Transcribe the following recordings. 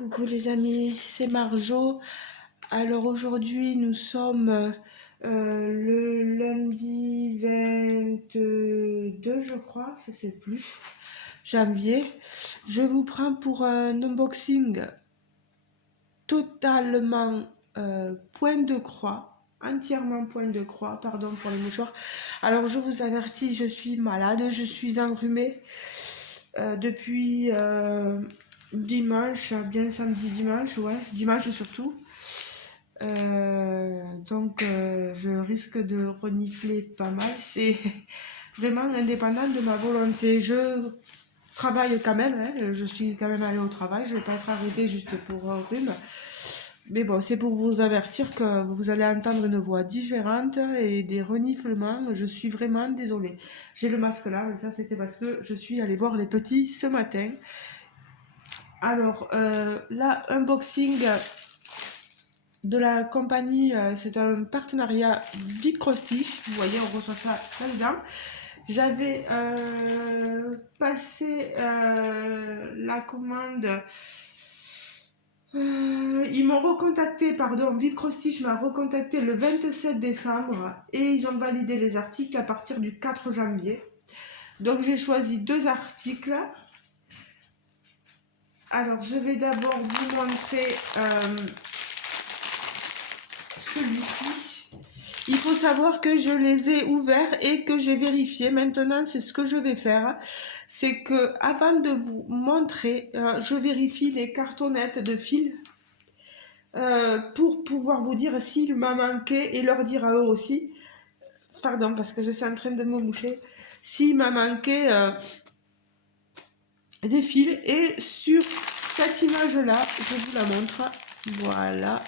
Coucou les amis, c'est Marjo. Alors aujourd'hui nous sommes le lundi 22 je crois, je sais plus, janvier. Je vous prends pour un unboxing totalement point de croix, entièrement point de croix, pardon pour les mouchoirs. Alors je vous avertis, je suis malade, je suis enrhumée depuis dimanche, bien samedi, dimanche, ouais, dimanche surtout. Donc je risque de renifler pas mal. C'est vraiment indépendant de ma volonté. Je travaille quand même, hein, je suis quand même allée au travail, je vais pas être arrêtée juste pour un rhume. Mais bon, c'est pour vous avertir que vous allez entendre une voix différente et des reniflements. Je suis vraiment désolée. J'ai le masque là, mais ça c'était parce que je suis allée voir les petits ce matin. Alors là, unboxing de la compagnie, c'est un partenariat Vicrostich. Vous voyez, on reçoit ça là-dedans. J'avais passé la commande. Ils m'ont recontacté, pardon, Vicrostich m'a recontacté le 27 décembre et ils ont validé les articles à partir du 4 janvier. Donc j'ai choisi deux articles. Alors je vais d'abord vous montrer celui-ci. Il faut savoir que je les ai ouverts et que j'ai vérifié. Maintenant, c'est ce que je vais faire. C'est que avant de vous montrer, je vérifie les cartonnettes de fil pour pouvoir vous dire s'il m'a manqué et leur dire à eux aussi. Pardon, parce que je suis en train de me moucher. S'il m'a manqué des fils. Et sur cette image-là, je vous la montre. Voilà.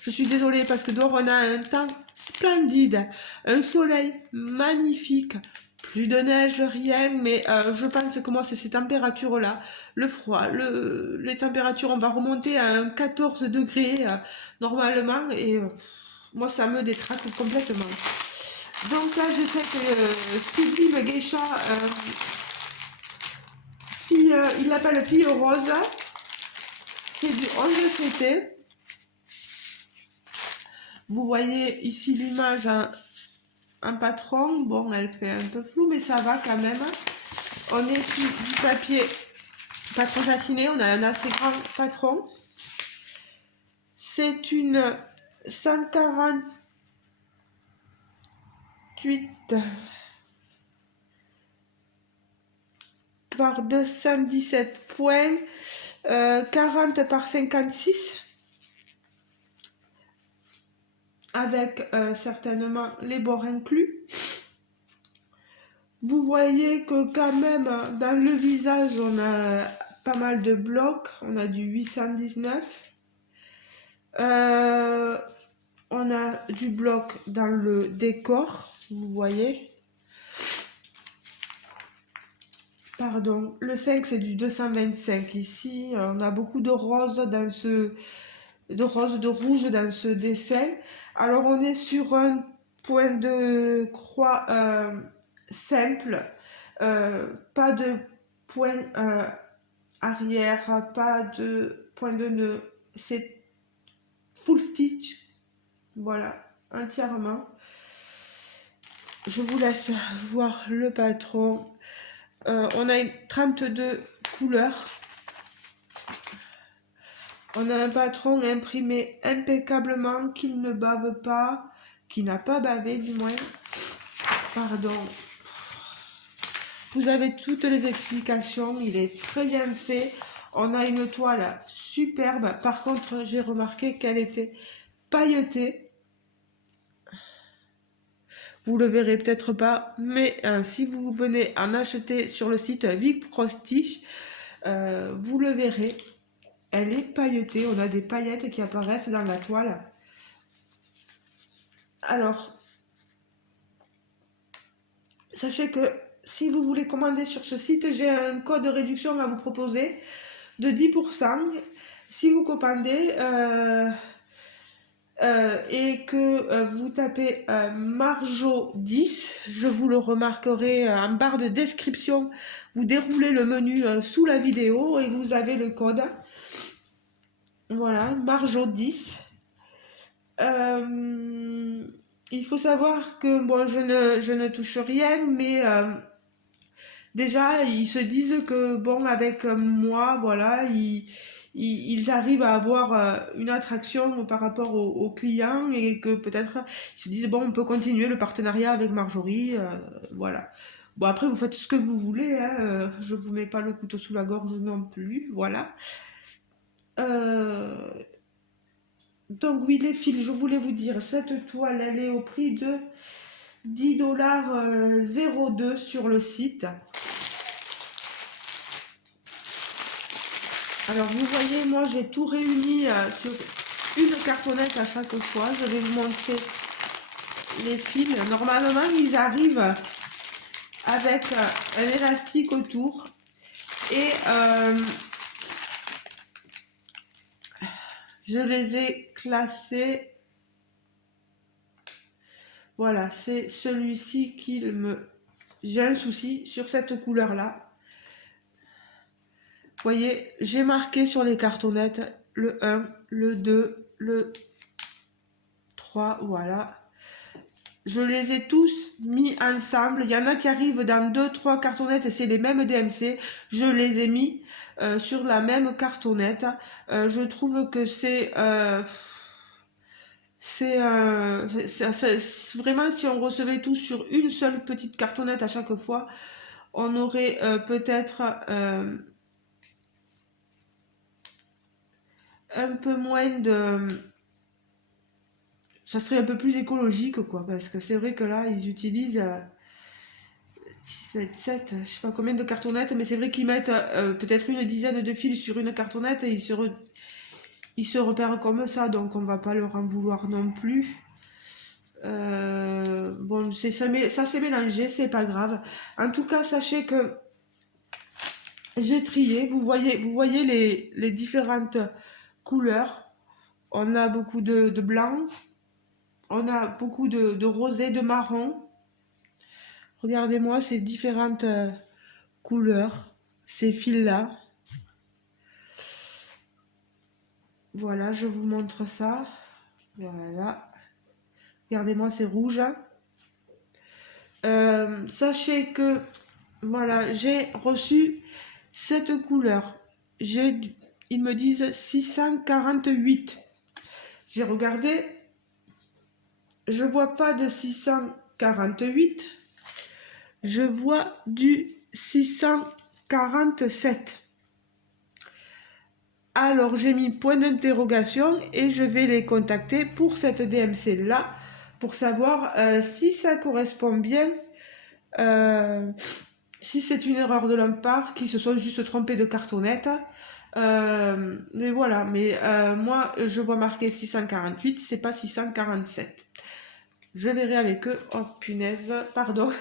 Je suis désolée parce que dehors on a un temps splendide, un soleil magnifique, plus de neige, rien, mais je pense que moi c'est ces températures-là, le froid, les températures, on va remonter à un 14 degrés normalement, et moi ça me détraque complètement. Donc là je sais que Sublime Geisha, il l'appelle fille rose, c'est du 11 CT. Vous voyez ici l'image un patron. Bon, elle fait un peu flou, mais ça va quand même. On est sur du papier pas trop satiné. On a un assez grand patron. C'est une 148 par 217 points, 40 par 56. Avec certainement les bords inclus. Vous voyez que quand même dans le visage on a pas mal de blocs, on a du 819, on a du bloc dans le décor, vous voyez. Pardon, le 5 c'est du 225 ici, on a beaucoup de rose dans ce de rose, de rouge dans ce dessin. Alors on est sur un point de croix simple, pas de point arrière, pas de point de nœud, c'est full stitch, voilà, entièrement. Je vous laisse voir le patron. On a 32 couleurs. On a un patron imprimé impeccablement, qu'il ne bave pas, qui n'a pas bavé du moins. Pardon. Vous avez toutes les explications, il est très bien fait. On a une toile superbe. Par contre, j'ai remarqué qu'elle était pailletée. Vous le verrez peut-être pas, mais si vous venez en acheter sur le site Vicrostich, vous le verrez. Elle est pailletée, on a des paillettes qui apparaissent dans la toile. Alors, sachez que si vous voulez commander sur ce site, j'ai un code de réduction à vous proposer de 10%. Si vous commandez et que vous tapez Marjo10, je vous le remarquerai en barre de description. Vous déroulez le menu sous la vidéo et vous avez le code. voilà, Marjo 10. Il faut savoir que bon, je ne touche rien, mais déjà, ils se disent que, bon, avec moi, voilà, ils arrivent à avoir une attraction par rapport aux clients et que peut-être ils se disent, bon, on peut continuer le partenariat avec Marjorie, voilà. Bon, après, vous faites ce que vous voulez, hein, je vous mets pas le couteau sous la gorge non plus, voilà. Euh, donc, oui, les fils, je voulais vous dire, cette toile, elle est au prix de 10,02 $ sur le site. Alors vous voyez, moi j'ai tout réuni sur une cartonnette à chaque fois. Je vais vous montrer les fils. Normalement, ils arrivent avec un élastique autour. Et je les ai classés. Voilà, c'est celui-ci qu'il me... J'ai un souci sur cette couleur-là. Vous voyez, j'ai marqué sur les cartonnettes le 1, le 2, le 3, voilà. Je les ai tous mis ensemble. Il y en a qui arrivent dans 2-3 cartonnettes et c'est les mêmes DMC. Je les ai mis sur la même cartonnette. Je trouve que c'est vraiment, si on recevait tout sur une seule petite cartonnette à chaque fois, on aurait peut-être un peu moins de... Ça serait un peu plus écologique, quoi, parce que c'est vrai que là, ils utilisent 6, 7, je sais pas combien de cartonnettes, mais c'est vrai qu'ils mettent peut-être une dizaine de fils sur une cartonnette et ils se repèrent comme ça, donc on va pas leur en vouloir non plus. Bon, ça s'est mélangé, c'est pas grave. En tout cas, sachez que j'ai trié, vous voyez les différentes couleurs. On a beaucoup de blanc, on a beaucoup de rosé, de marron. Regardez-moi ces différentes couleurs, ces fils-là. Voilà, je vous montre ça. Voilà. Regardez-moi, c'est rouge. Sachez que, voilà, j'ai reçu cette couleur. Ils me disent 648. J'ai regardé. Je vois pas de 648. Je vois du 647. Alors j'ai mis point d'interrogation et je vais les contacter pour cette DMC là pour savoir si ça correspond bien, si c'est une erreur de leur part, qu'ils se sont juste trompés de cartonnette. Mais voilà, mais moi je vois marqué 648, c'est pas 647. Je verrai avec eux. Oh punaise, pardon.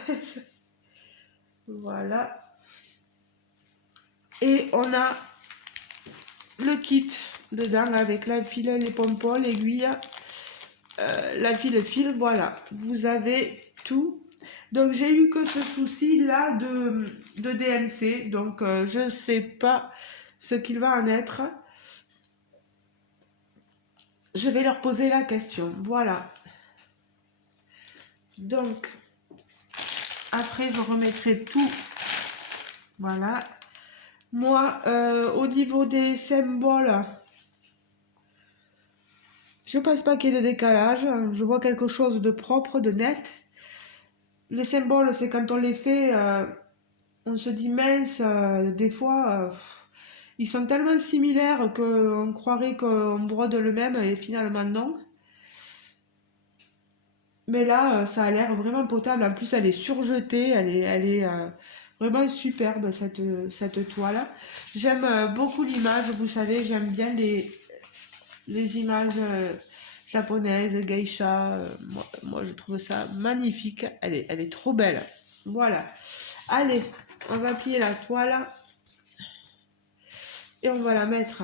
Voilà. Et on a le kit dedans avec la file, les pompons, l'aiguille, la file, voilà. Vous avez tout. Donc j'ai eu que ce souci là de DMC. Donc je sais pas ce qu'il va en être. Je vais leur poser la question. Voilà. Donc après je remettrai tout. Voilà. Moi, au niveau des symboles, je pense pas qu'il y ait de décalage. Je vois quelque chose de propre, de net. Les symboles, c'est quand on les fait, on se dit mince, des fois, ils sont tellement similaires qu'on croirait qu'on brode le même et finalement non. Mais là, ça a l'air vraiment potable. En plus, elle est surjetée, elle est vraiment superbe cette toile. J'aime beaucoup l'image, vous savez, j'aime bien les images japonaises, geisha. Moi, je trouve ça magnifique. Elle est trop belle. Voilà. Allez, on va plier la toile et on va la mettre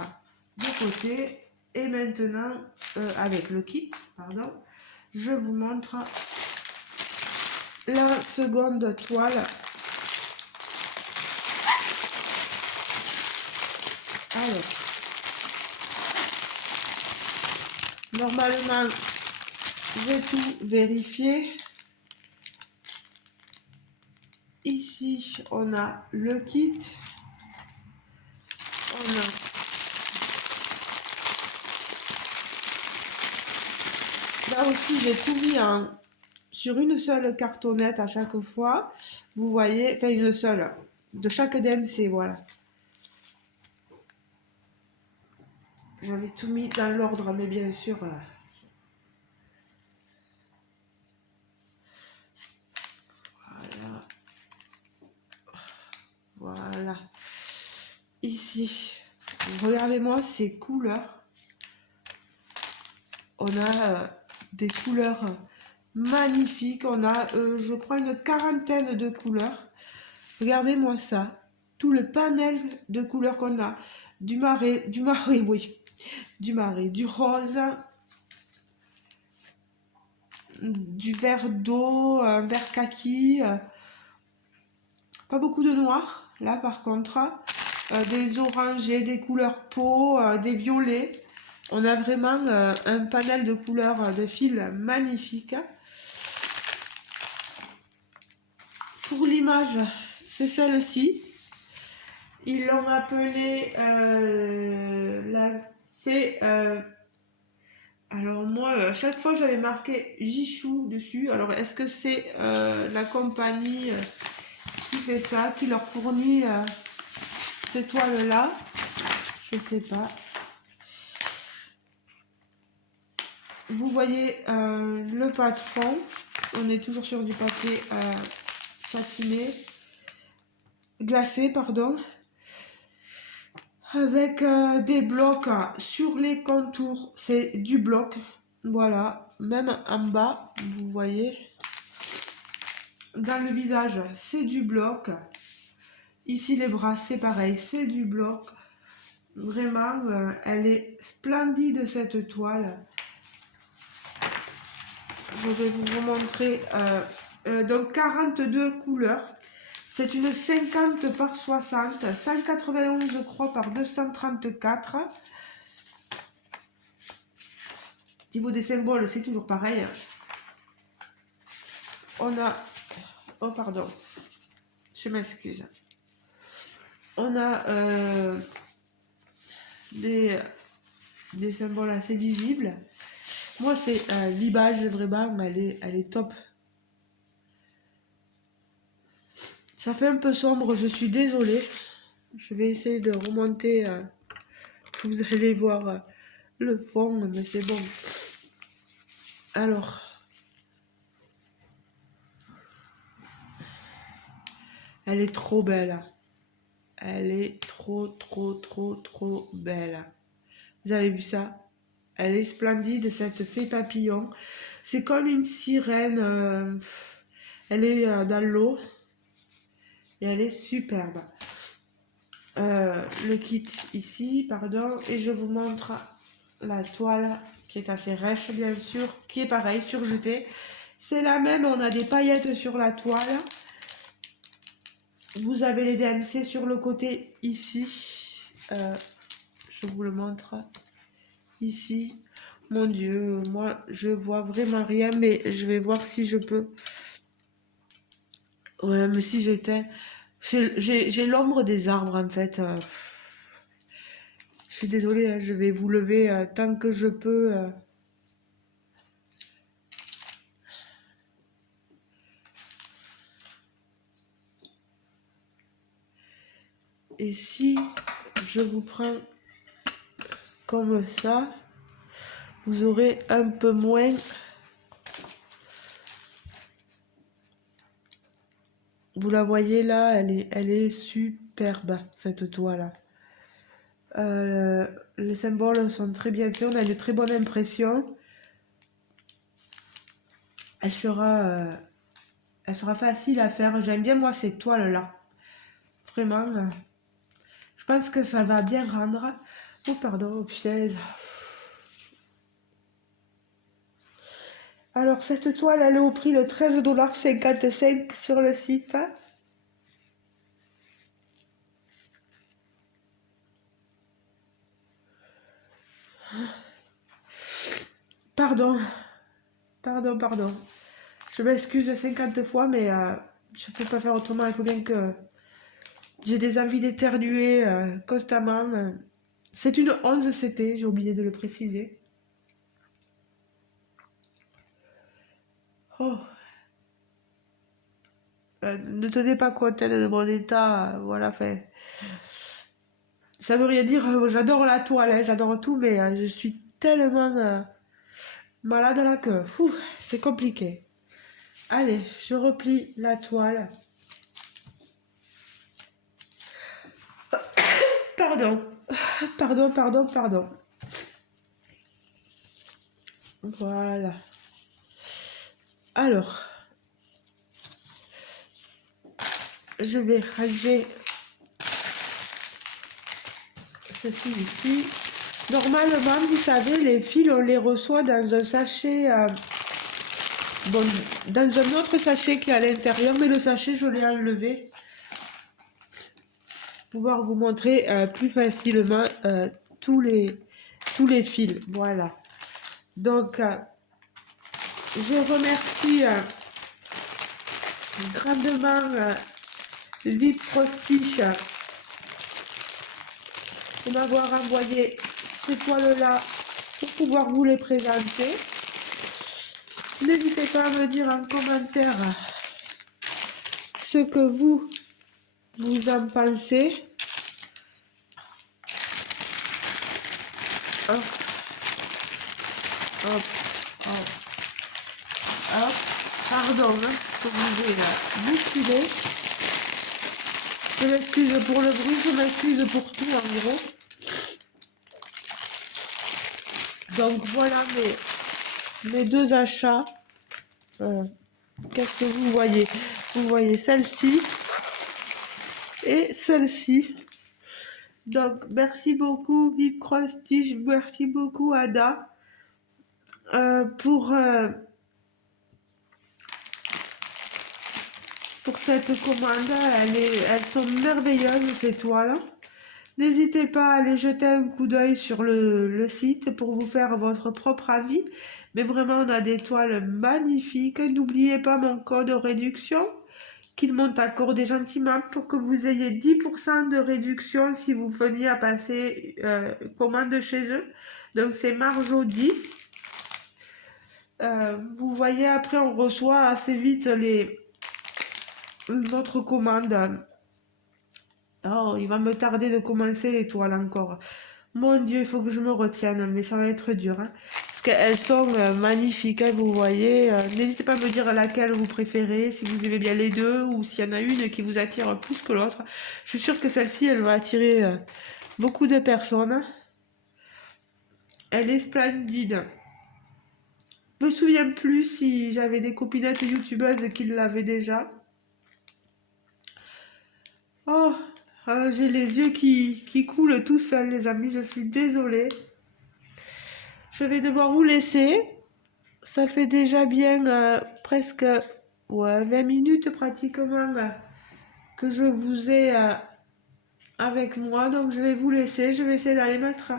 de côté. Et maintenant, avec le kit, pardon, je vous montre la seconde toile. Alors, Normalement, j'ai tout vérifié. Ici, on a le kit. On a là aussi, j'ai tout mis sur une seule cartonnette à chaque fois. Vous voyez, enfin une seule de chaque DMC, voilà. J'avais tout mis dans l'ordre, mais bien sûr. Voilà. Voilà. Ici, regardez-moi ces couleurs. On a des couleurs magnifiques. On a, je crois, une quarantaine de couleurs. Regardez-moi ça. Tout le panel de couleurs qu'on a. Du marais, oui. Du marais, du rose, du vert d'eau, un vert kaki. Pas beaucoup de noir, là par contre. Des orangés, des couleurs peau, des violets. On a vraiment un panel de couleurs de fil magnifique. Pour l'image, c'est celle-ci. Ils l'ont appelée la fée. Alors moi, à chaque fois, j'avais marqué Jichou dessus. Alors, est-ce que c'est la compagnie qui fait ça, qui leur fournit ces toiles-là? Je sais pas. Vous voyez le patron. On est toujours sur du papier satiné, glacé, pardon. Avec des blocs sur les contours. C'est du bloc. Voilà. Même en bas, vous voyez. Dans le visage, c'est du bloc. Ici, les bras, c'est pareil, c'est du bloc. Vraiment, elle est splendide, cette toile. Je vais vous montrer. Donc, 42 couleurs. C'est une 50 par 60, 191 je crois par 234. Au niveau des symboles, c'est toujours pareil. On a... Oh, pardon. Je m'excuse. On a des symboles assez visibles. Moi, c'est l'image, vraiment, elle est top. Ça fait un peu sombre, je suis désolée. Je vais essayer de remonter. Vous allez voir le fond, mais c'est bon. Alors, elle est trop belle. Elle est trop, trop, trop, trop belle. Vous avez vu ça? Elle est splendide, cette fée papillon. C'est comme une sirène. Elle est dans l'eau. Et elle est superbe. Le kit ici, pardon. Et je vous montre la toile qui est assez rêche, bien sûr. Qui est pareil, surjetée. C'est la même, on a des paillettes sur la toile. Vous avez les DMC sur le côté ici. Je vous le montre ici. Mon Dieu, moi je vois vraiment rien, mais je vais voir si je peux. Ouais, mais si j'étais. J'ai l'ombre des arbres en fait. Je suis désolée, hein, je vais vous lever tant que je peux. Et si je vous prends comme ça, vous aurez un peu moins. Vous la voyez là, elle est superbe, cette toile. Les symboles sont très bien faits, on a une très bonne impression. Elle sera facile à faire. J'aime bien moi ces toiles-là. Vraiment. Je pense que ça va bien rendre. Oh pardon, punaise. Alors cette toile, elle est au prix de 13,55 $ sur le site. Pardon, pardon. Je m'excuse 50 fois, mais je peux pas faire autrement. Il faut bien que j'ai des envies d'éternuer constamment. C'est une 11 CT, j'ai oublié de le préciser. Oh, ne tenez pas compte de mon état, voilà, fait. Ça veut rien dire, j'adore la toile, hein, j'adore tout, mais je suis tellement malade là que c'est compliqué. Allez, je replie la toile. Pardon, pardon. Voilà. Alors, je vais ranger ceci ici. Normalement, vous savez, les fils, on les reçoit dans un sachet, bon, dans un autre sachet qui est à l'intérieur, mais le sachet, je l'ai enlevé pour pouvoir vous montrer plus facilement tous les fils. Voilà. Donc, je remercie grandement Vip Prostich de m'avoir envoyé ces toiles-là pour pouvoir vous les présenter. N'hésitez pas à me dire en commentaire ce que vous en pensez. Hop, hop, hop, hop. Pardon, hein, pour vous la bousculer. Je m'excuse pour le bruit, je m'excuse pour tout en gros. Donc voilà mes deux achats. Qu'est-ce que vous voyez? Vous voyez celle-ci et celle-ci. Donc merci beaucoup Vip Prostich, merci beaucoup Ada pour cette commande. Elles sont merveilleuses ces toiles. N'hésitez pas à aller jeter un coup d'œil sur le site pour vous faire votre propre avis. Mais vraiment, on a des toiles magnifiques. N'oubliez pas mon code réduction qu'ils m'ont accordé gentiment pour que vous ayez 10% de réduction si vous veniez à passer commande chez eux. Donc c'est Marjo 10. Vous voyez, après on reçoit assez vite notre commande. Oh, il va me tarder de commencer les toiles encore. Mon Dieu, il faut que je me retienne, mais ça va être dur. Hein. Parce qu'elles sont magnifiques, hein, vous voyez. N'hésitez pas à me dire laquelle vous préférez, si vous aimez bien les deux, ou s'il y en a une qui vous attire plus que l'autre. Je suis sûre que celle-ci, elle va attirer beaucoup de personnes. Elle est splendide. Je me souviens plus si j'avais des copinettes youtubeuses qui l'avaient déjà. Oh, j'ai les yeux qui coulent tout seuls, les amis, je suis désolée. Je vais devoir vous laisser. Ça fait déjà bien presque 20 minutes pratiquement que je vous ai avec moi. Donc je vais vous laisser. Je vais essayer d'aller mettre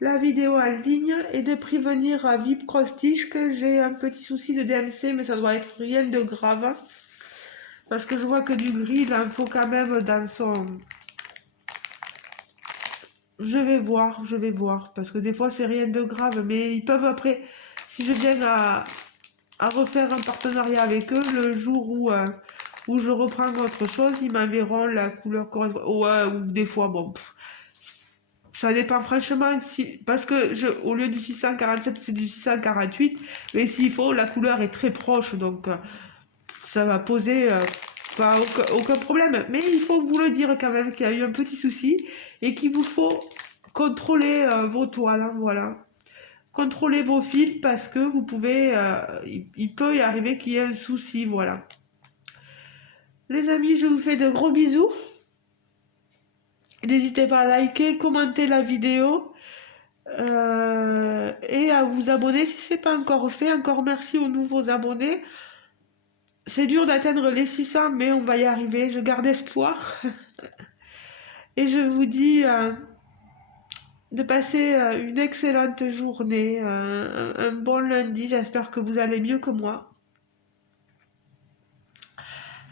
la vidéo en ligne et de prévenir à Vip Prostich que j'ai un petit souci de DMC, mais ça doit être rien de grave. Parce que je vois que du gris, il en faut quand même dans son... Je vais voir, parce que des fois c'est rien de grave, mais ils peuvent après, si je viens à refaire un partenariat avec eux, le jour où je reprends autre chose, ils m'enverront la couleur correspondante. Ouais, ou des fois, bon, ça dépend franchement, parce que au lieu du 647, c'est du 648, mais s'il faut, la couleur est très proche, donc ça va poser pas aucun problème. Mais il faut vous le dire quand même qu'il y a eu un petit souci et qu'il vous faut contrôler vos toiles, hein, voilà. Contrôlez vos fils parce que vous pouvez, il peut y arriver qu'il y ait un souci, voilà. Les amis, je vous fais de gros bisous. N'hésitez pas à liker, commenter la vidéo et à vous abonner si ce n'est pas encore fait. Encore merci aux nouveaux abonnés. C'est dur d'atteindre les 600, mais on va y arriver. Je garde espoir. Et je vous dis de passer une excellente journée, un bon lundi. J'espère que vous allez mieux que moi.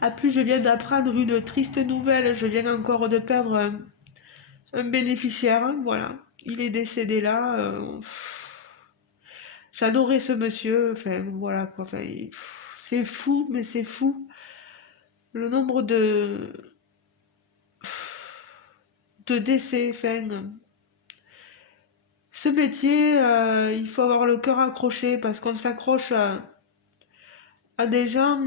À plus, je viens d'apprendre une triste nouvelle. Je viens encore de perdre un bénéficiaire. Hein, voilà. Il est décédé là. J'adorais ce monsieur. Enfin, voilà quoi. Enfin, c'est fou, mais c'est fou. Le nombre de décès. Enfin, ce métier, il faut avoir le cœur accroché parce qu'on s'accroche à des gens.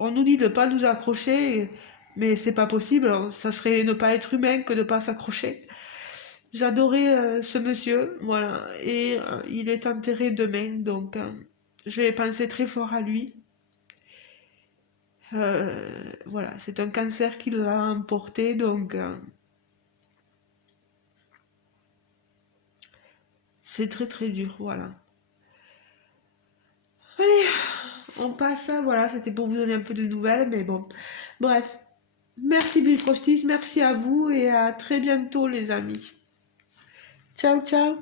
On nous dit de ne pas nous accrocher, mais c'est pas possible. Ça serait ne pas être humain que de ne pas s'accrocher. J'adorais ce monsieur, voilà, et il est enterré demain, donc je vais penser très fort à lui. Voilà, c'est un cancer qui l'a emporté, donc c'est très très dur, voilà. Allez, on passe à, voilà, c'était pour vous donner un peu de nouvelles, mais bon. Bref, merci Bifrostis, merci à vous et à très bientôt les amis. Ciao, ciao.